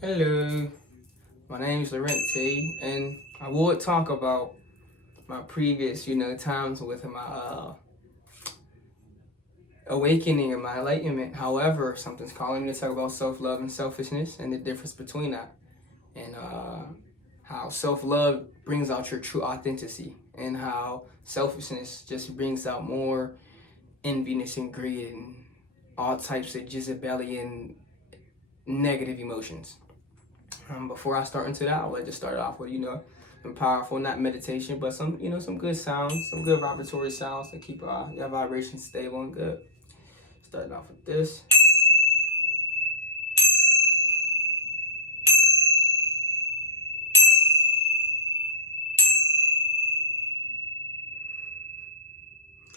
Hello, my name is Laurenti, and I would talk about my previous, times with my awakening and my enlightenment. However, something's calling me to talk about self-love and selfishness and the difference between that, and how self-love brings out your true authenticity, and how selfishness just brings out more enviness and greed and all types of Jezebelian negative emotions. Before I start into that, I would like to start off with, some powerful, not meditation, but some good sounds, some good vibratory sounds to keep your vibration stable and good. Starting off with this.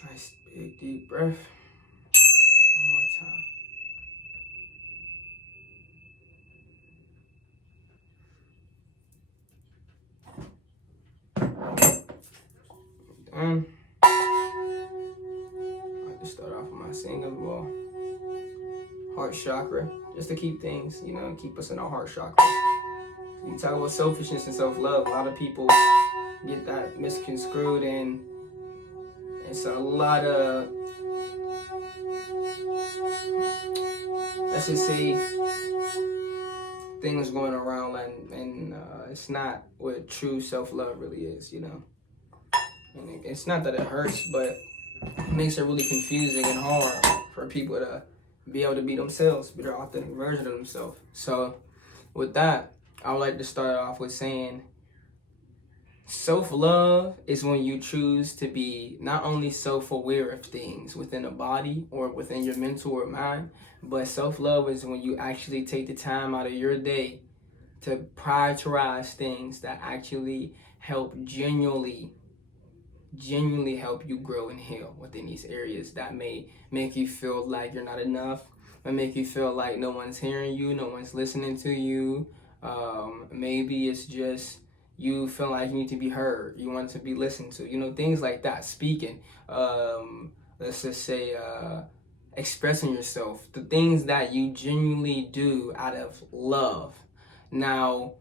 Nice big deep breath. One more time. Done. I like to start off with my singing ball. Heart chakra, just to keep things, keep us in our heart chakra. You talk about selfishness and self-love. A lot of people get that misconstrued, and it's a lot of, let's just say, things going around, and it's not what true self-love really is. And it's not that it hurts, but it makes it really confusing and hard for people to be able to be themselves, be their authentic version of themselves. So with that, I would like to start off with saying self-love is when you choose to be not only self-aware of things within a body or within your mental or mind, but self-love is when you actually take the time out of your day to prioritize things that actually help genuinely help you grow and heal within these areas that may make you feel like you're not enough, may make you feel like no one's hearing you, no one's listening to you. Maybe it's just you feel like you need to be heard, you want to be listened to, things like that. Speaking, let's just say, expressing yourself, the things that you genuinely do out of love. Now,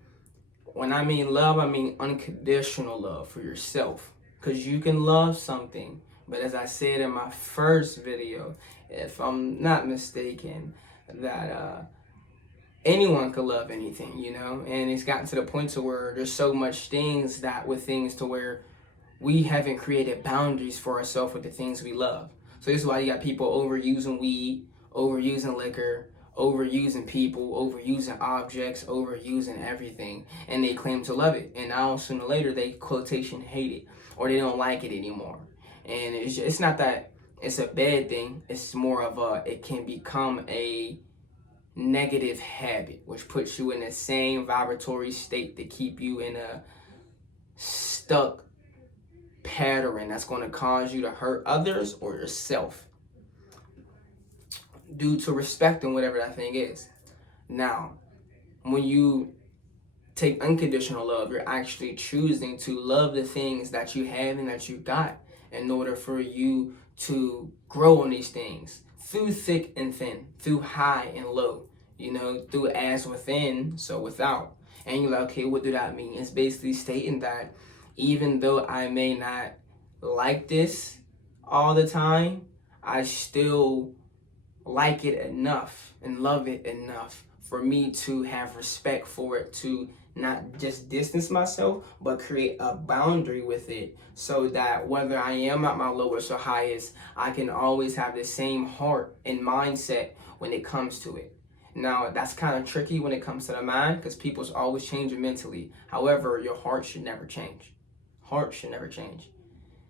when I mean love, I mean unconditional love for yourself. Because you can love something, but as I said in my first video, if I'm not mistaken, that anyone could love anything. And it's gotten to the point to where there's so much things that with things to where we haven't created boundaries for ourselves with the things we love. So this is why you got people overusing weed, overusing liquor, overusing people, overusing objects, overusing everything, and they claim to love it. And now sooner or later they quotation hate it or they don't like it anymore. And it's not that it's a bad thing. It's more of it can become a negative habit, which puts you in the same vibratory state to keep you in a stuck pattern that's going to cause you to hurt others or yourself due to respecting whatever that thing is. Now, when you take unconditional love, you're actually choosing to love the things that you have and that you got in order for you to grow on these things through thick and thin, through high and low, through as within, so without. And you're like, okay, what do that mean? It's basically stating that even though I may not like this all the time, I still like it enough and love it enough for me to have respect for it, to not just distance myself, but create a boundary with it so that whether I am at my lowest or highest, I can always have the same heart and mindset when it comes to it. Now, that's kind of tricky when it comes to the mind because people's always changing mentally. However, your heart should never change. Heart should never change.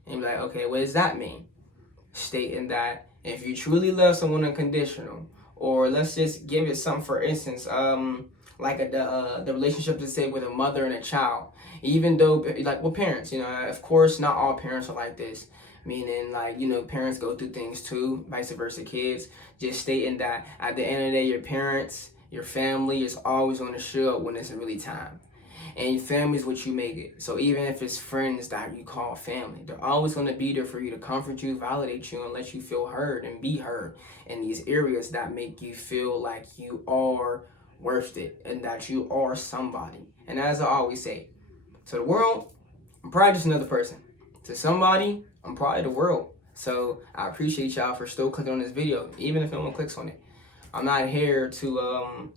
And you're like, okay, what does that mean? Stating that if you truly love someone unconditional, or let's just give it some for instance, like the relationship to say with a mother and a child, even though like with parents, of course not all parents are like this, meaning like parents go through things too, vice versa kids, just stating that at the end of the day your parents, your family is always going to show up when it's really time. And your family is what you make it. So even if it's friends that you call family, they're always going to be there for you to comfort you, validate you, and let you feel heard and be heard in these areas that make you feel like you are worth it and that you are somebody. And as I always say, to the world, I'm probably just another person. To somebody, I'm probably the world. So I appreciate y'all for still clicking on this video, even if no one clicks on it. I'm not here to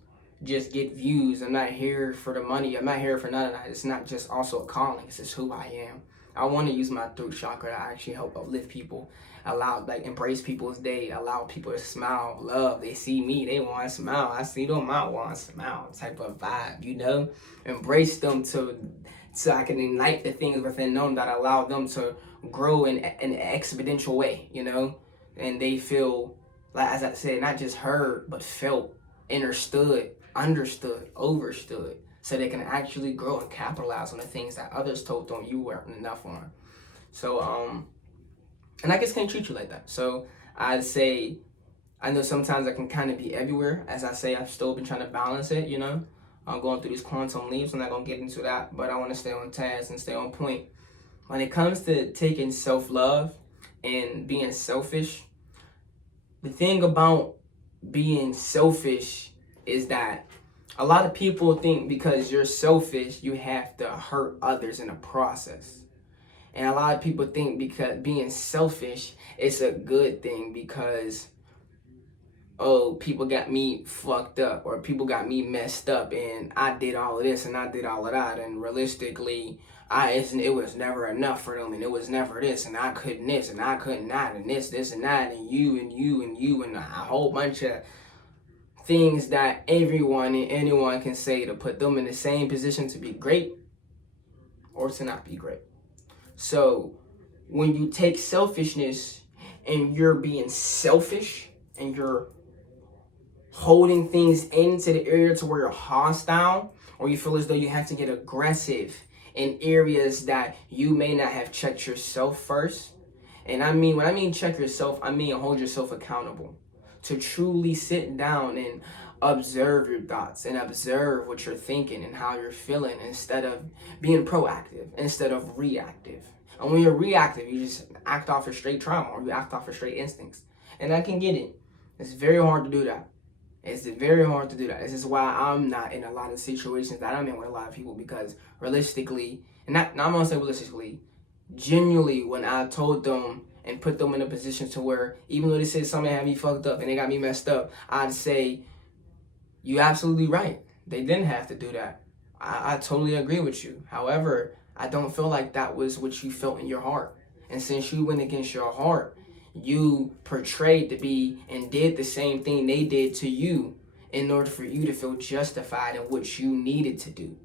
just get views. I'm not here for the money. I'm not here for none of that. It's not just also a calling. It's just who I am. I want to use my throat chakra to actually help uplift people, embrace people's day, allow people to smile, love. They see me, they want to smile. I see them, I want to smile. Type of vibe, Embrace them so I can ignite the things within them that allow them to grow in an exponential way, And they feel, like as I said, not just heard, but felt, understood, overstood, so they can actually grow and capitalize on the things that others told them you weren't enough on. So, and I just can't treat you like that. So I'd say, I know sometimes I can kind of be everywhere. As I say, I've still been trying to balance it, I'm going through these quantum leaps. I'm not going to get into that, but I want to stay on task and stay on point. When it comes to taking self-love and being selfish, the thing about being selfish is that a lot of people think because you're selfish, you have to hurt others in the process. And a lot of people think because being selfish is a good thing because, oh, people got me fucked up or people got me messed up and I did all of this and I did all of that. And realistically, it was never enough for them and it was never this and I couldn't this and I couldn't that and this and that and you and a whole bunch of things that everyone and anyone can say to put them in the same position to be great or to not be great. So when you take selfishness and you're being selfish and you're holding things into the area to where you're hostile or you feel as though you have to get aggressive in areas that you may not have checked yourself first. And when I mean check yourself, I mean hold yourself accountable. To truly sit down and observe your thoughts and observe what you're thinking and how you're feeling instead of being proactive, instead of reactive. And when you're reactive, you just act off of straight trauma or you act off of straight instincts. And I can get it. It's very hard to do that. This is why I'm not in a lot of situations that I'm in with a lot of people because realistically, and not I'm going to say realistically, genuinely when I told them and put them in a position to where even though they said something had me fucked up and they got me messed up, I'd say, you're absolutely right. They didn't have to do that. I totally agree with you. However, I don't feel like that was what you felt in your heart. And since you went against your heart, you portrayed to be and did the same thing they did to you in order for you to feel justified in what you needed to do.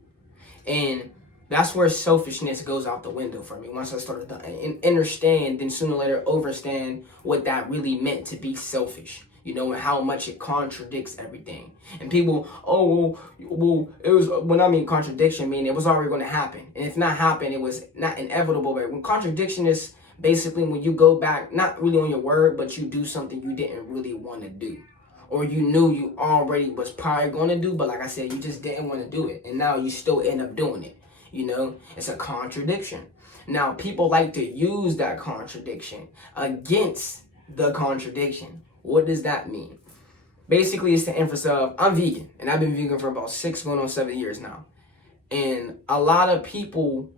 And that's where selfishness goes out the window for me. Once I started to understand, then sooner or later overstand what that really meant to be selfish, and how much it contradicts everything. And people, well, it was, when I mean contradiction, mean it was already going to happen. And if not happen, it was not inevitable. But when contradiction is basically when you go back, not really on your word, but you do something you didn't really want to do. Or you knew you already was probably going to do, but like I said, you just didn't want to do it. And now you still end up doing it. It's a contradiction. Now, people like to use that contradiction against the contradiction. What does that mean? Basically, it's the emphasis of, I'm vegan, and I've been vegan for about 6 going on 7 years now. And a lot of people,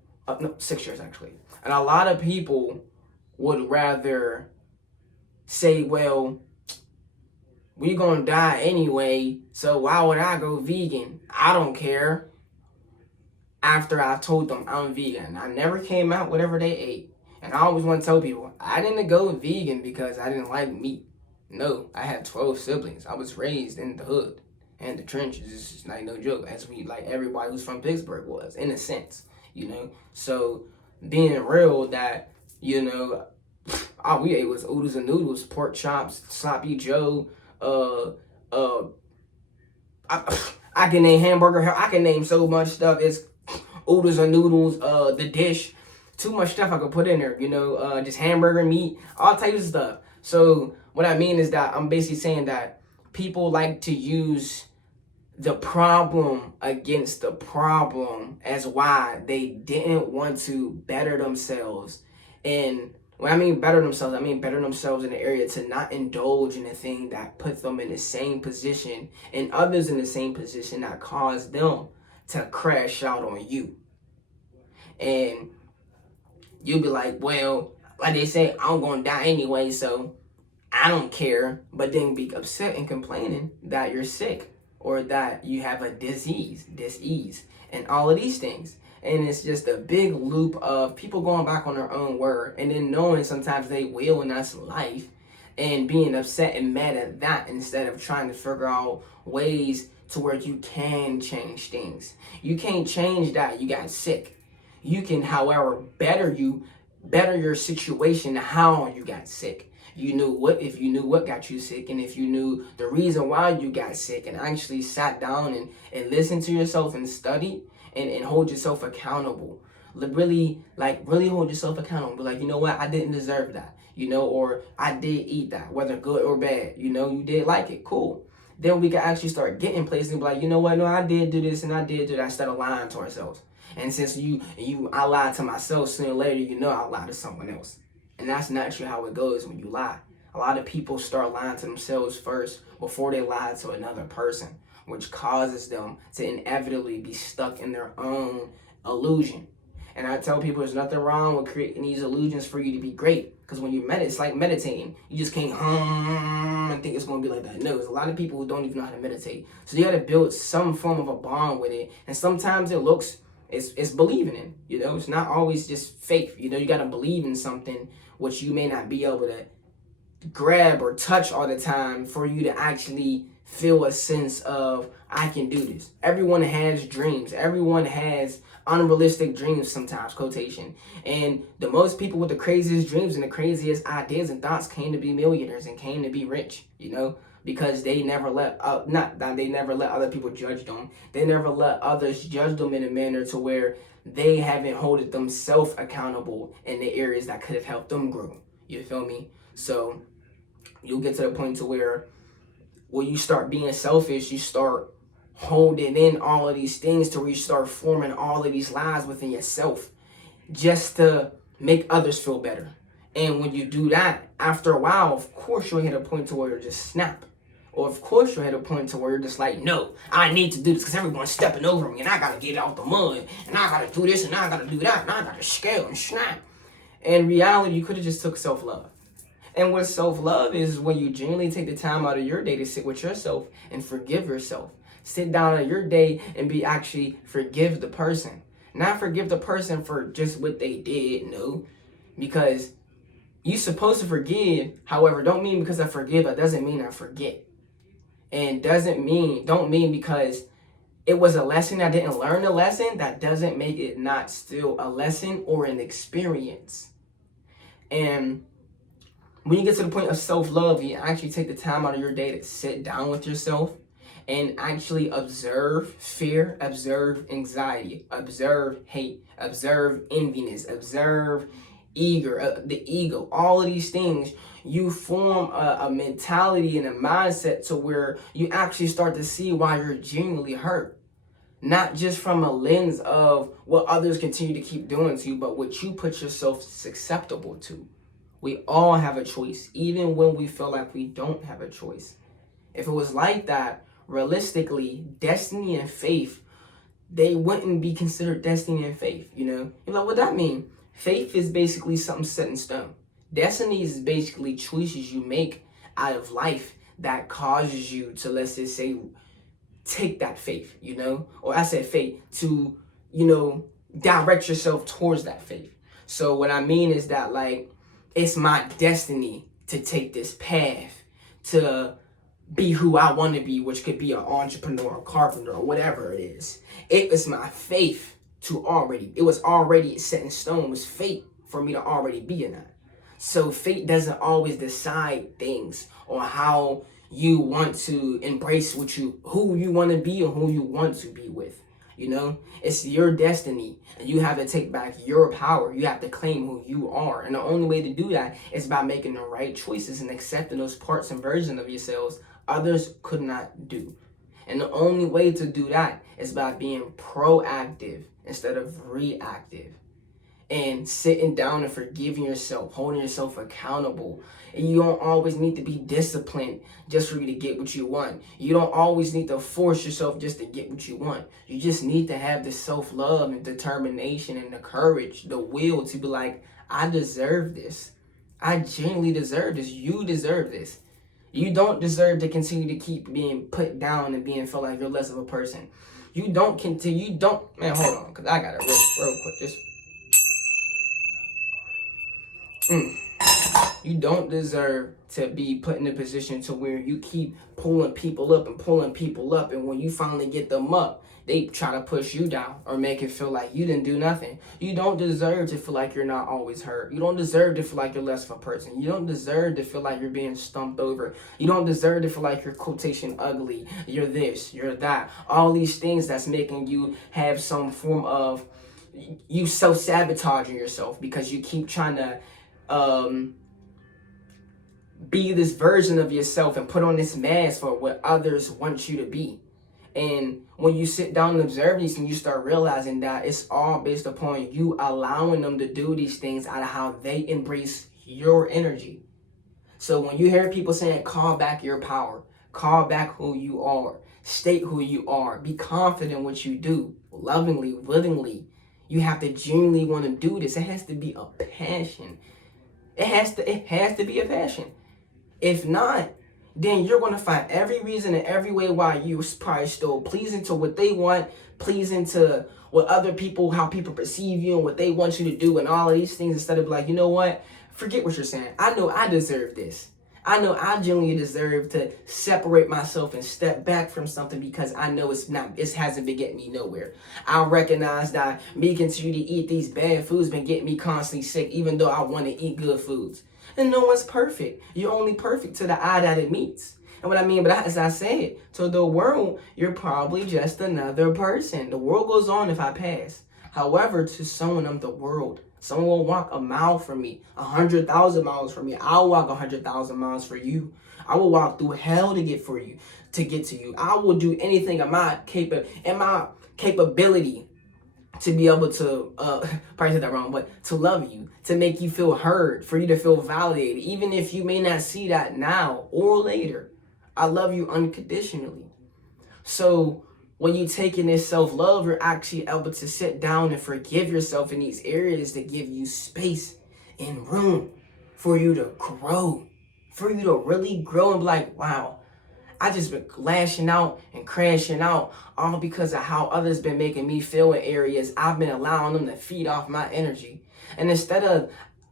6 years actually, and a lot of people would rather say, well, we're going to die anyway, so why would I go vegan? I don't care. After I told them I'm vegan, I never came out whatever they ate. And I always want to tell people, I didn't go vegan because I didn't like meat. No, I had 12 siblings. I was raised in the hood and the trenches. It's just like no joke, as everybody who's from Pittsburgh was, in a sense, So being real that, all we ate was oodles and noodles, pork chops, sloppy Joe, I can name hamburger. I can name so much stuff. It's oodles and noodles, the dish. Too much stuff I could put in there, just hamburger, meat, all types of stuff. So what I mean is that I'm basically saying that people like to use the problem against the problem as why they didn't want to better themselves and When I mean better themselves, I mean better themselves in the area to not indulge in a thing that puts them in the same position and others in the same position that cause them to crash out on you. And you'll be like, well, like they say, I'm gonna die anyway, so I don't care. But then be upset and complaining that you're sick or that you have a disease, and all of these things. And it's just a big loop of people going back on their own word and then knowing sometimes they will, and that's life, and being upset and mad at that instead of trying to figure out ways to where you can change things. You can't change that you got sick. You can, however, better your situation how you got sick. You knew what if you knew what got you sick, and if you knew the reason why you got sick, and actually sat down and listened to yourself and studied and hold yourself accountable. Really hold yourself accountable. Be like, you know what, I didn't deserve that, or I did eat that, whether good or bad, you did like it, cool. Then we can actually start getting places and be like, you know what, no, I did do this and I did do that, instead of lying to ourselves. And since I lied to myself, sooner or later, I'll lie to someone else. And that's naturally how it goes when you lie. A lot of people start lying to themselves first before they lie to another person, which causes them to inevitably be stuck in their own illusion. And I tell people there's nothing wrong with creating these illusions for you to be great. Because when you meditate, it's like meditating. You just can't and think it's going to be like that. No, there's a lot of people who don't even know how to meditate. So you got to build some form of a bond with it. And sometimes it's believing in, it's not always just faith. You got to believe in something which you may not be able to grab or touch all the time for you to actually feel a sense of, I can do this. Everyone has dreams. Everyone has unrealistic dreams sometimes, quotation. And the most people with the craziest dreams and the craziest ideas and thoughts came to be millionaires and came to be rich, because they never let they never let other people judge them. They never let others judge them in a manner to where they haven't holded themselves accountable in the areas that could have helped them grow. You feel me? So you'll get to the point to where when you start being selfish, you start holding in all of these things to where you start forming all of these lies within yourself just to make others feel better. And when you do that, after a while, of course, you'll hit a point to where you just snap. Or of course you'll hit a point to where you're just like, no, I need to do this because everyone's stepping over me and I gotta get out the mud and I gotta do this and I gotta do that and I gotta scale and snap. In reality, you could have just took self-love. And what self-love is when you genuinely take the time out of your day to sit with yourself and forgive yourself. Sit down on your day and forgive the person. Not forgive the person for just what they did, no. Because you're supposed to forgive, however, don't mean because I forgive, that doesn't mean I forget. And don't mean because it was a lesson I didn't learn the lesson, that doesn't make it not still a lesson or an experience. And when you get to the point of self-love, you actually take the time out of your day to sit down with yourself and actually observe fear, observe anxiety, observe hate, observe enviness, observe the ego, all of these things. You form a mentality and a mindset to where you actually start to see why you're genuinely hurt. Not just from a lens of what others continue to keep doing to you, but what you put yourself susceptible to. We all have a choice, even when we feel like we don't have a choice. If it was like that, realistically, destiny and faith, they wouldn't be considered destiny and faith, You're like, what that mean? Faith is basically something set in stone. Destiny is basically choices you make out of life that causes you to, let's just say, take that faith, Or I said faith, to, direct yourself towards that faith. So what I mean is that, like, it's my destiny to take this path to be who I want to be, which could be an entrepreneur, a carpenter, or whatever it is. It was my faith it was already set in stone. It was fate for me to already be in that. So fate doesn't always decide things or how you want to embrace who you want to be or who you want to be with. It's your destiny, and you have to take back your power. You have to claim who you are, and the only way to do that is by making the right choices and accepting those parts and versions of yourselves others could not do. And the only way to do that is by being proactive instead of reactive. and sitting down and forgiving yourself, holding yourself accountable. And you don't always need to be disciplined just for you to get what you want. You don't always need to force yourself just to get what you want. You just need to have the self-love and determination and the courage, the will to be like, I deserve this. I genuinely deserve this. You deserve this. You don't deserve to continue to keep being put down and being feel like you're less of a person. You don't continue. You don't. Man, hold on, cause I got it real quick. Just. You don't deserve to be put in a position to where you keep pulling people up and pulling people up, and when you finally get them up, they try to push you down or make it feel like you didn't do nothing. You don't deserve to feel like you're not always hurt. You don't deserve to feel like you're less of a person. You don't deserve to feel like you're being stumped over. You don't deserve to feel like you're quotation ugly. You're this, you're that. All these things that's making you have some form of you self-sabotaging yourself because you keep trying to be this version of yourself and put on this mask for what others want you to be. And when you sit down and observe these and you start realizing that it's all based upon you allowing them to do these things out of how they embrace your energy. So when you hear people saying, call back your power, call back who you are, state who you are, be confident in what you do, lovingly, willingly, you have to genuinely want to do this. It has to be a passion. It has to be a passion. If not, then you're going to find every reason and every way why you're probably still pleasing to what they want, pleasing to what other people, how people perceive you and what they want you to do and all of these things, instead of like, you know what, forget what you're saying. I know I deserve this. I know I genuinely deserve to separate myself and step back from something because I know it hasn't been getting me nowhere. I recognize that me continue to eat these bad foods been getting me constantly sick, even though I want to eat good foods. And no one's perfect. You're only perfect to the eye that it meets. And what I mean, but as I said, to the world, you're probably just another person. The world goes on if I pass. However, to someone of the world, someone will walk a mile from me, 100,000 miles from me. I'll walk 100,000 miles for you. I will walk through hell to get to you. I will do anything in my capability to be able to, probably said that wrong, but to love you, to make you feel heard, for you to feel validated, even if you may not see that now or later. I love you unconditionally. So when you take in this self-love, you're actually able to sit down and forgive yourself in these areas that give you space and room for you to grow, for you to really grow and be like, wow, I just been lashing out and crashing out all because of how others been making me feel in areas I've been allowing them to feed off my energy. And instead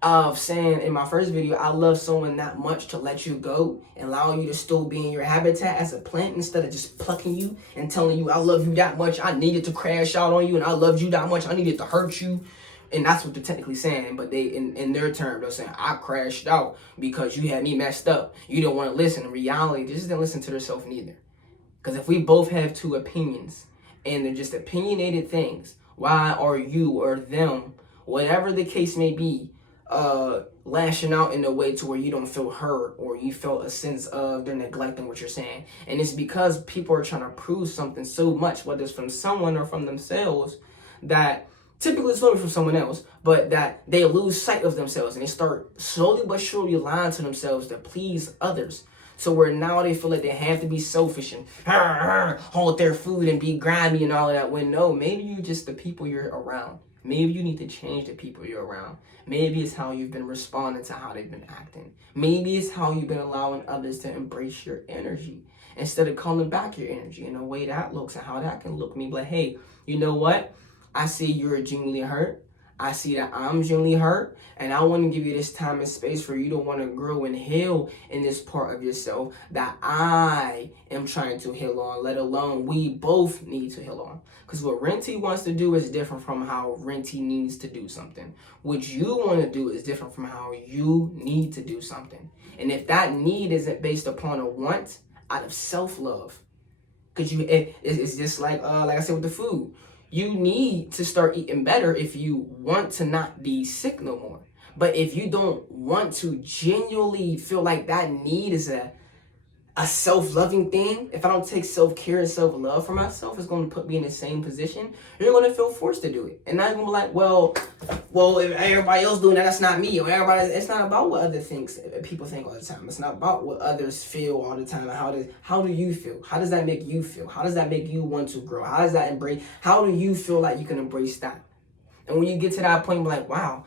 of saying in my first video, I love someone that much to let you go and allow you to still be in your habitat as a plant, instead of just plucking you and telling you I love you that much, I needed to crash out on you, and I loved you that much, I needed to hurt you. And that's what they're technically saying, but they, in their term, they're saying, I crashed out because you had me messed up. You don't want to listen. In reality, they just didn't listen to themselves neither. Because if we both have two opinions, and they're just opinionated things, why are you or them, whatever the case may be, lashing out in a way to where you don't feel hurt or you feel a sense of they're neglecting what you're saying? And it's because people are trying to prove something so much, whether it's from someone or from themselves, that typically it's only from someone else, but that they lose sight of themselves and they start slowly but surely lying to themselves to please others. So where now they feel like they have to be selfish and hold their food and be grimy and all of that, when no, maybe you just the people you're around. Maybe you need to change the people you're around. Maybe it's how you've been responding to how they've been acting. Maybe it's how you've been allowing others to embrace your energy instead of calling back your energy in a way that looks and how that can look. Me like, hey, you know what? I see you're genuinely hurt. I see that I'm genuinely hurt. And I want to give you this time and space for you to want to grow and heal in this part of yourself that I am trying to heal on, let alone we both need to heal on. Because what Renty wants to do is different from how Renty needs to do something. What you want to do is different from how you need to do something. And if that need isn't based upon a want out of self-love, because it's just like I said with the food. You need to start eating better if you want to not be sick no more. But if you don't want to genuinely feel like that need is a self-loving thing, if I don't take self-care and self-love for myself, it's going to put me in the same position. You're going to feel forced to do it. And I'm going to be like, well, if everybody else doing that, that's not me. Or it's not about what other things people think all the time. It's not about what others feel all the time. How do you feel? How does that make you feel? How does that make you want to grow? How do you feel like you can embrace that? And when you get to that point, you're like, wow,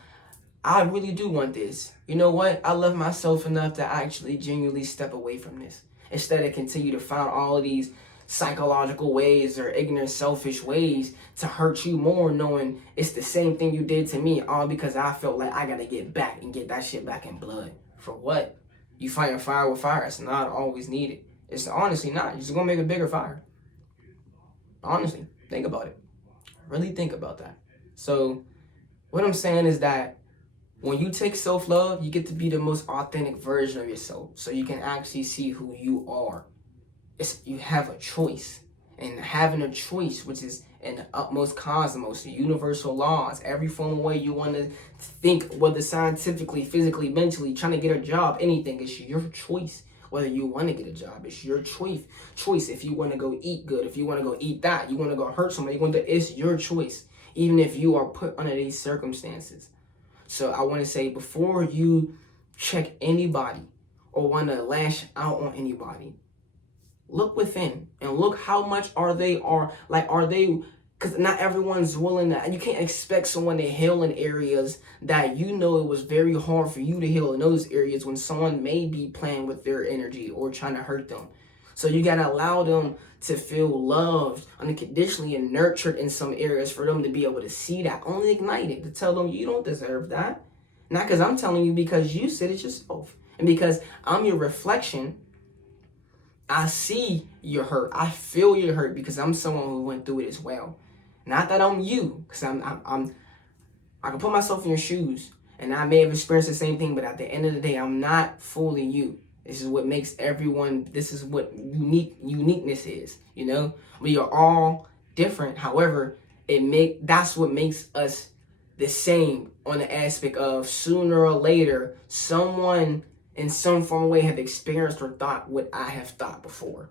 I really do want this. You know what? I love myself enough to actually genuinely step away from this. Instead of continue to find all of these psychological ways or ignorant, selfish ways to hurt you more, knowing it's the same thing you did to me, all because I felt like I gotta get back and get that shit back in blood. For what? You fighting fire with fire. It's not always needed. It's honestly not. You're just gonna make a bigger fire. Honestly, think about it. Really think about that. So, what I'm saying is that when you take self-love, you get to be the most authentic version of yourself. So you can actually see who you are. You have a choice. And having a choice, which is in the utmost cosmos, the universal laws, every form of way you want to think, whether scientifically, physically, mentally, trying to get a job, anything, it's your choice. Whether you want to get a job, it's your choice. If you want to go eat good, if you want to go eat that, you want to go hurt somebody, it's your choice. Even if you are put under these circumstances. So I want to say, before you check anybody or want to lash out on anybody, look within and look how much are they, because not everyone's willing to, you can't expect someone to heal in areas that you know it was very hard for you to heal in those areas when someone may be playing with their energy or trying to hurt them. So you got to allow them to feel loved unconditionally and nurtured in some areas for them to be able to see that. Only ignite it, to tell them you don't deserve that. Not because I'm telling you, because you said it yourself. And because I'm your reflection, I see your hurt. I feel your hurt because I'm someone who went through it as well. Not that I'm you, because I can put myself in your shoes and I may have experienced the same thing, but at the end of the day, I'm not fully you. This is what makes everyone, this is what uniqueness is, you know? We are all different. However, that's what makes us the same on the aspect of sooner or later, someone in some form of way have experienced or thought what I have thought before.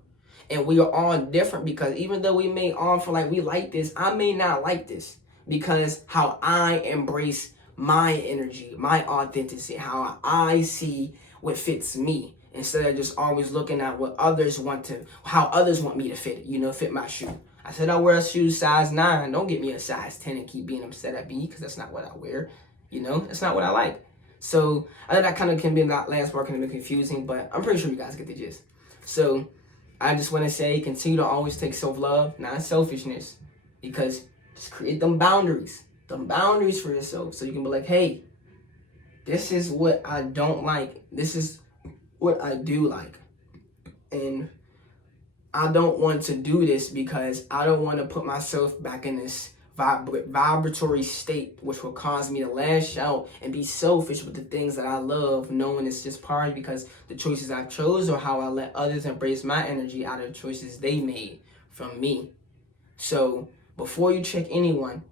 And we are all different because even though we may all feel like we like this, I may not like this because how I embrace my energy, my authenticity, how I see what fits me. Instead of just always looking at how others want me to fit my shoe. I said I wear a shoe size 9. Don't get me a size 10 and keep being upset at me because that's not what I wear. That's not what I like. So I know that kind of can be, that last part can be confusing, but I'm pretty sure you guys get the gist. So I just want to say, continue to always take self-love, not selfishness, because just create them boundaries for yourself. So you can be like, hey, this is what I don't like. This is what I do like. And I don't want to do this because I don't want to put myself back in this vibratory state, which will cause me to lash out and be selfish with the things that I love, knowing it's just partly because the choices I chose or how I let others embrace my energy out of choices they made from me. So before you check anyone,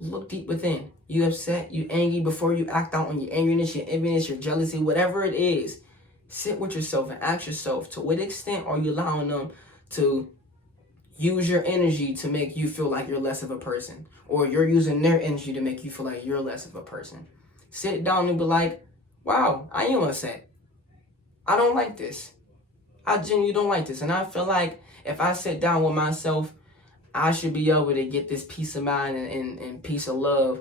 look deep within. You upset, you angry, before you act out on your angriness, your enviness, your jealousy, whatever it is, sit with yourself and ask yourself, to what extent are you allowing them to use your energy to make you feel like you're less of a person, or you're using their energy to make you feel like you're less of a person? Sit down and be like, wow, I am upset. I don't like this. I genuinely don't like this. And I feel like if I sit down with myself, I should be able to get this peace of mind and peace of love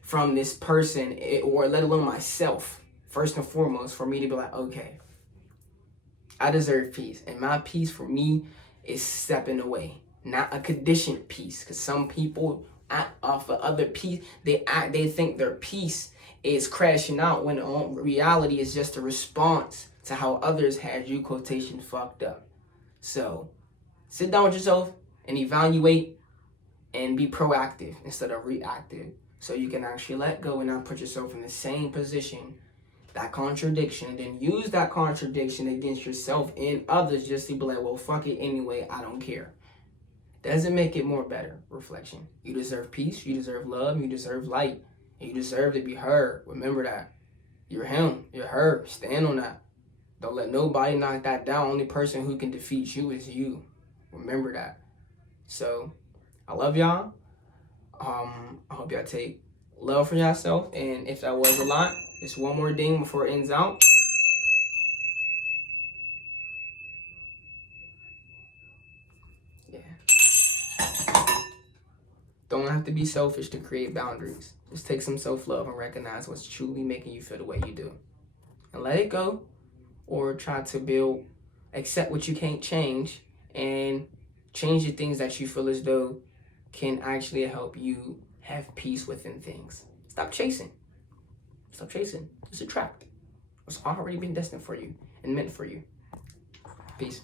from this person, or let alone myself, first and foremost, for me to be like, okay, I deserve peace. And my peace for me is stepping away, not a conditioned peace. Because some people act off of other peace. They think their peace is crashing out, when in reality is just a response to how others had you, quotation, fucked up. So sit down with yourself and evaluate and be proactive instead of reactive, so you can actually let go and not put yourself in the same position, that contradiction, and then use that contradiction against yourself and others just to be like, well, fuck it anyway, I don't care. Doesn't make it more better. Reflection. You deserve peace, you deserve love, you deserve light, and you deserve to be heard. Remember that. You're him, you're her. Stand on that. Don't let nobody knock that down. Only person who can defeat you is you. Remember that. So I love y'all. I hope y'all take love for yourself. And if that was a lot, just one more ding before it ends out. Yeah. Don't have to be selfish to create boundaries. Just take some self-love and recognize what's truly making you feel the way you do. And let it go, or try to accept what you can't change, and change the things that you feel as though can actually help you have peace within things. Stop chasing. Stop chasing. Just attract what's already been destined for you and meant for you. Peace.